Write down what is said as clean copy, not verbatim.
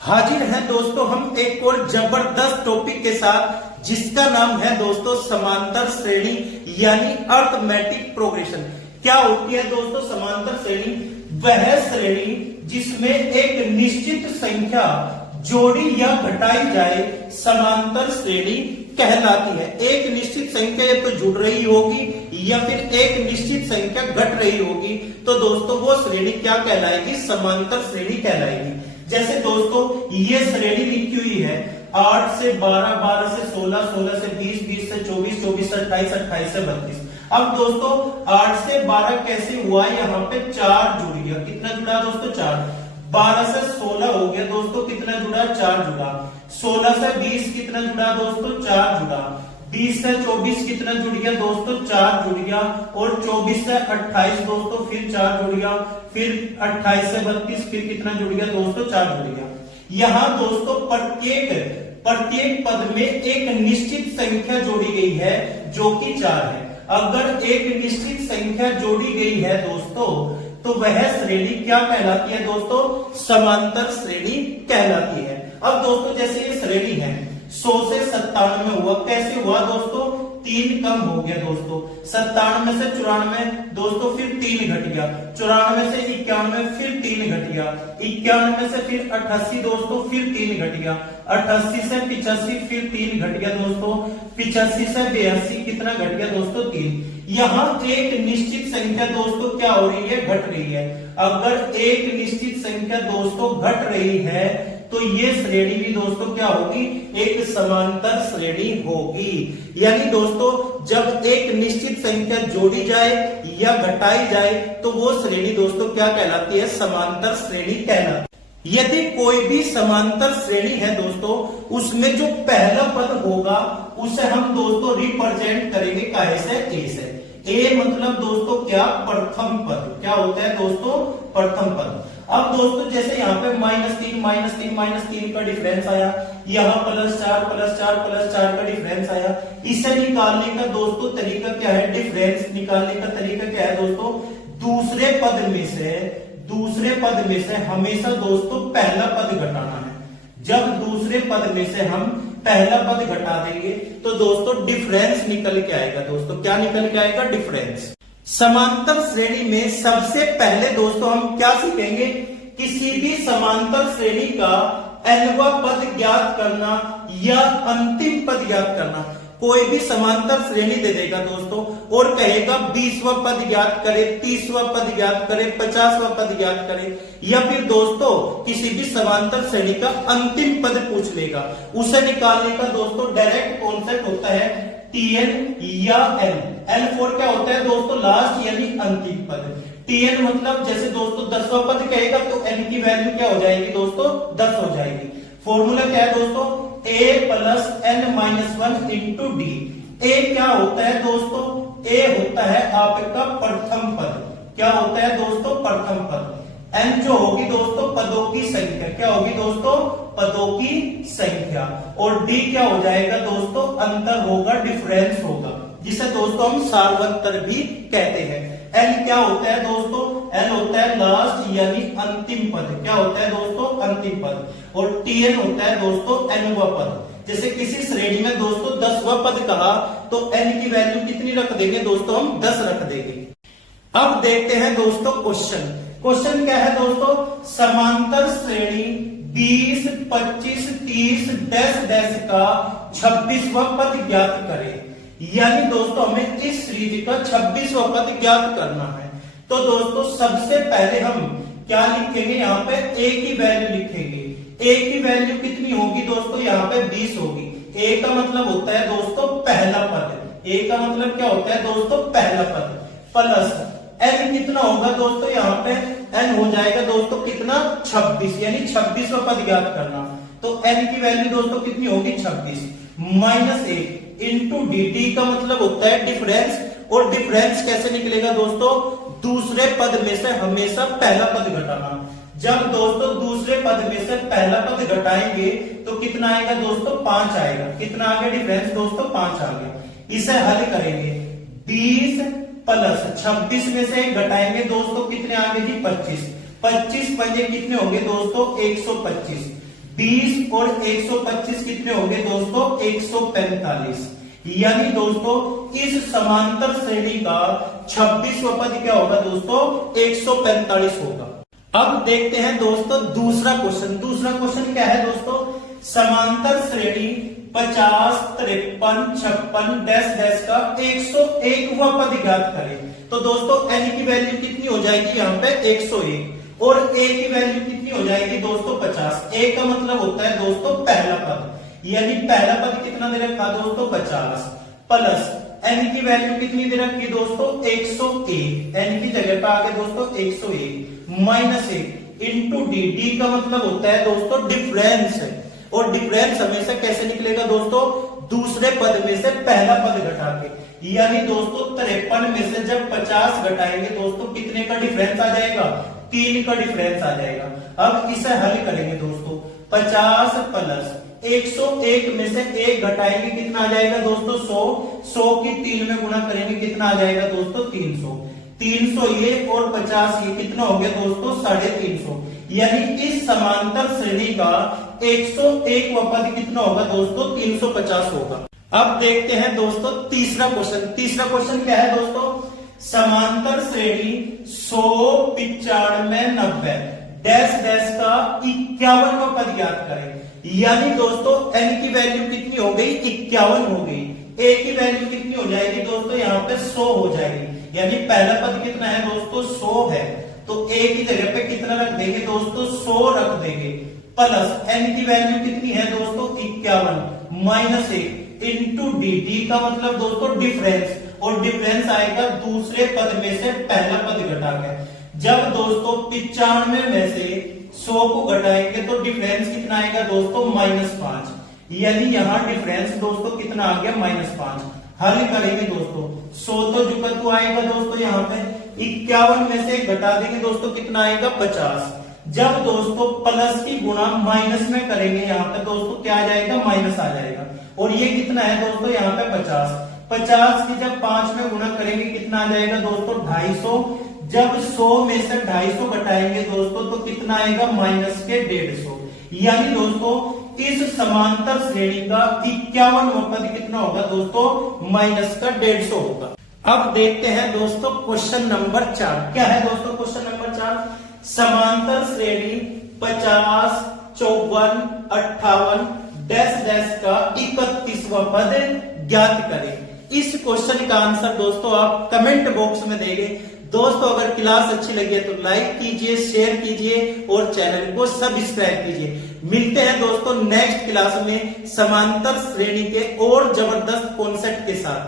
हाजिर हैं दोस्तों हम एक और जबरदस्त टॉपिक के साथ, जिसका नाम है दोस्तों समांतर श्रेणी यानी अर्थमेटिक प्रोग्रेशन। क्या होती है दोस्तों समांतर श्रेणी? वह श्रेणी जिसमें एक निश्चित संख्या जोड़ी या घटाई जाए समांतर श्रेणी कहलाती है। एक निश्चित संख्या या तो जुड़ रही होगी या फिर एक निश्चित संख्या घट रही होगी, तो दोस्तों वो श्रेणी क्या कहलाएगी? समांतर श्रेणी कहलाएगी। जैसे दोस्तों ये श्रेणी लिखी हुई है 8 से 12, 12 से 16, 16 से 20, 20 से 24, 24 से 28, 28 से 32। अब दोस्तों 8 से 12 कैसे हुआ? यहाँ पे 4 जुड़ गया। कितना जुड़ा दोस्तों? 4। 12 से 16 हो गया दोस्तों, कितना जुड़ा? 4 जुड़ा। 16 से 20 कितना जुड़ा दोस्तों? 4 जुड़ा। 20 से 24 कितना जुड़ गया दोस्तों? 4 जुड़ गया। और 24 से 28 दोस्तों फिर 4 जुड़ गया। फिर 28 से 32 फिर कितना जुड़ गया दोस्तों? 4 जुड़ गया। यहाँ दोस्तों प्रत्येक पद में एक निश्चित संख्या जोड़ी गई है जो कि 4 है। अगर एक निश्चित संख्या जोड़ी गई है दोस्तों तो वह श्रेणी क्या कहलाती है दोस्तों? समांतर श्रेणी कहलाती है। अब दोस्तों जैसे ये श्रेणी है 100 से 97 हुआ, कैसे हुआ दोस्तों? 3 कम हो गया दोस्तों। 97 से 94 दोस्तों फिर 3 घट गया। 94 से 91 फिर 3 घट गया। 91 से फिर 88 दोस्तों फिर 3 घट गया। 88 से 85 फिर 3 घट गया दोस्तों। 85 से 82 कितना घट गया दोस्तों? 3। यहाँ एक निश्चित संख्या दोस्तों क्या हो रही है? घट रही है। अगर एक निश्चित संख्या दोस्तों घट रही है तो ये श्रेणी भी दोस्तों क्या होगी? एक समांतर श्रेणी होगी। यानी दोस्तों जब एक निश्चित संख्या जोड़ी जाए या घटाई जाए तो वो श्रेणी दोस्तों क्या कहलाती है? समांतर श्रेणी कहलाती है। यदि कोई भी समांतर श्रेणी है दोस्तों, उसमें जो पहला पद होगा उसे हम दोस्तों रिप्रेजेंट करेंगे काहे से? ए से। ए मतलब दोस्तों क्या? प्रथम पद। क्या होता है दोस्तों? प्रथम पद। अब दोस्तों जैसे यहाँ पे -3 का डिफरेंस आया, यहाँ +4 का डिफरेंस आया। इसे निकालने का दोस्तों तरीका क्या है? डिफरेंस निकालने का तरीका क्या है दोस्तों? दूसरे पद में से हमेशा दोस्तों पहला पद घटाना है। जब दूसरे पद में से हम पहला पद घटा देंगे तो दोस्तों डिफरेंस निकल के आएगा। दोस्तों क्या निकल के आएगा? डिफरेंस। समांतर श्रेणी में सबसे पहले दोस्तों हम क्या सीखेंगे? किसी भी समांतर श्रेणी का nवां पद ज्ञात करना या अंतिम पद ज्ञात करना। कोई भी समांतर श्रेणी दे देगा दोस्तों और कहेगा 20वां पद ज्ञात करे, 30वां पद ज्ञात करे, 50वां पद ज्ञात करे, या फिर दोस्तों किसी भी समांतर श्रेणी का अंतिम पद पूछ लेगा। उसे निकालने का दोस्तों डायरेक्ट कॉन्सेप्ट होता है Tn या N। N फॉर क्या होता है दोस्तों? लास्ट यानी अंतिम पद। Tn मतलब जैसे दोस्तों 10वां पद कहेगा तो N की वैल्यू क्या हो जाएगी दोस्तों? 10 हो जाएगी। फॉर्मूला क्या है दोस्तों? A + n-1 into D। A क्या होता है दोस्तों? A होता है आपका प्रथम पद। क्या होता है दोस्तों? प्रथम पद। n जो होगी दोस्तों पदों की संख्या। क्या होगी दोस्तों? पदों की संख्या। और d क्या हो जाएगा दोस्तों? अंतर होगा, डिफरेंस होगा, जिसे दोस्तों हम सार्वत्तर भी कहते हैं। n क्या होता है दोस्तों? n होता है लास्ट यानी अंतिम पद। क्या होता है दोस्तों? अंतिम पद। और Tn होता है दोस्तों nवां पद। जैसे किसी श्रेणी में दोस्तों 10वां पद कहा तो n की वैल्यू कितनी रख देंगे दोस्तों? हम 10 रख देंगे। अब देखते हैं दोस्तों क्वेश्चन क्या है दोस्तों? समांतर श्रेणी 20, 25, 30 डैश का 26वां पद ज्ञात करें। यानी दोस्तों हमें इस सीरीज का 26वां पद ज्ञात करना है। तो दोस्तों सबसे पहले हम क्या लिखेंगे? यहाँ पे a की वैल्यू लिखेंगे। a की वैल्यू कितनी होगी दोस्तों? यहाँ पे 20 होगी। a का मतलब होता है दोस्तों पहला पद। a का मतलब क्या होता है दोस्तों? पहला पद। प्लस n कितना होगा दोस्तों? यहाँ पे n हो जाएगा दोस्तों कितना? 26, यानी 26वां पद ज्ञात करना। तो n की वैल्यू दोस्तों कितनी होगी? 26 माइनस 1 इंटू डी का मतलब होता है डिफरेंस। और डिफरेंस कैसे निकलेगा दोस्तों? दूसरे पद में से हमेशा पहला पद घटाना। जब दोस्तों दूसरे पद में से पहला पद घटाएंगे तो कितना आएगा दोस्तों? 5 आएगा। कितना आ गया डिफरेंस दोस्तों? 5 आ गया। इसे हल करेंगे 20 प्लस 26 में से घटाएंगे दोस्तों कितने आ गए जी? 25। 25 पंजे कितने होंगे दोस्तों? 125। 20 और 125 कितने हो गए दोस्तों 145। यानी दोस्तों इस समांतर श्रेणी का 26वां पद क्या होगा दोस्तों 145 होगा। अब देखते हैं दोस्तों दूसरा क्वेश्चन। दूसरा क्वेश्चन क्या है दोस्तों, समांतर श्रेणी 50, 53, 56 डैश डैश का 101वां पद ज्ञात करें। तो दोस्तों n की वैल्यू कितनी हो जाएगी यहाँ पे 101 और a की वैल्यू कितनी हो जाएगी दोस्तों 50। a का मतलब होता है दोस्तों पहला पद, यानी पहला पद कितना दे रखा दोस्तों 50 प्लस n की वैल्यू कितनी दे रखी दोस्तों 101, n की जगह पे आ गए दोस्तों 101 माइनस 1 इंटू डी। डी का मतलब होता है दोस्तों डिफरेंस, और डिफरेंस हमेशा कैसे निकलेगा दोस्तों दूसरे पद में से पहला पद घटा के। यानी दोस्तों 53 में से जब 50 घटाएंगे दोस्तों कितने का डिफरेंस आ जाएगा 3 का डिफरेंस आ जाएगा। अब इसे हल करेंगे दोस्तों 50 प्लस 101 में से 1 घटाएंगे कितना आ जाएगा दोस्तों 100, 100 की 3 में गुणा करेंगे कितना आ जाएगा दोस्तों 300, 300 ये और 50 ये कितना हो गया दोस्तों 350। यानी इस समांतर श्रेणी का 101वां पद कितना होगा दोस्तों 350 होगा। अब देखते हैं दोस्तों तीसरा क्वेश्चन। तीसरा क्वेश्चन क्या है दोस्तों, समांतर श्रेणी 100, 95, 90 डैश डैश का 51वां पद ज्ञात करें। यानी दोस्तों n की वैल्यू कितनी हो गई 51 हो गई, a की वैल्यू कितनी हो जाएगी दोस्तों यहाँ पे 100 हो जाएगी। यानी पहला पद कितना है दोस्तों 100 है, तो a की जगह पे कितना रख देंगे दोस्तों 100 रख देंगे प्लस n की वैल्यू कितनी है दोस्तों 51 माइनस 1 इंटू डी। डी का मतलब दोस्तों डिफरेंस, और डिफरेंस आएगा दूसरे पद में से पहला पद घटा के। जब दोस्तों 95 में से 100 को घटाएंगे तो डिफरेंस कितना आएगा दोस्तों -5। यानी यहाँ डिफरेंस दोस्तों कितना आ गया -5। हल करेंगे दोस्तों 100 तो जुकत आएगा दोस्तों यहाँ पे, 51 में से घटा देंगे दोस्तों कितना आएगा 50। जब दोस्तों प्लस की गुणा माइनस में करेंगे यहाँ पे दोस्तों क्या आ जाएगा माइनस आ जाएगा, और ये कितना है दोस्तों यहाँ पे 50। 50 की जब 5 में गुणा करेंगे कितना आ जाएगा दोस्तों 250। जब 100 में से 250 घटाएंगे दोस्तों तो कितना आएगा माइनस के 150। यानी दोस्तों इस समांतर श्रेणी का 51वां पद कितना होगा दोस्तों माइनस का 150 होगा। अब देखते हैं दोस्तों क्वेश्चन नंबर 4। क्या है दोस्तों क्वेश्चन नंबर 4, समांतर श्रेणी 50, 54, 58 डैश डैश का 31वां पद ज्ञात करें। इस क्वेश्चन का आंसर दोस्तों आप कमेंट बॉक्स में देंगे। दोस्तों अगर क्लास अच्छी लगी है तो लाइक कीजिए, शेयर कीजिए और चैनल को सब्सक्राइब कीजिए। मिलते हैं दोस्तों नेक्स्ट क्लास में समांतर श्रेणी के और जबरदस्त कॉन्सेप्ट के साथ।